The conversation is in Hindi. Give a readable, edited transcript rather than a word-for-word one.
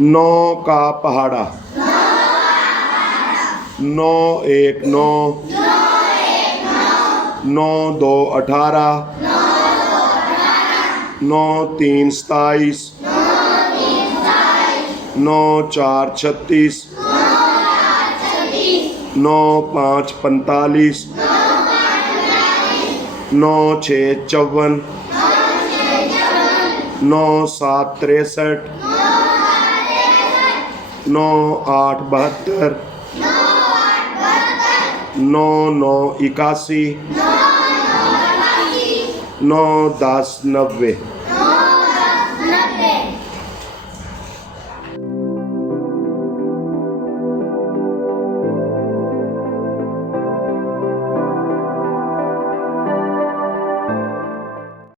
नौ का पहाड़ा, 9 1 9, 9 2 18, 9 3 27, 9 4 36, 9 5 45, 9 6 54, 9 7 63, 9 8 72, 9 9 81, 9 10 90।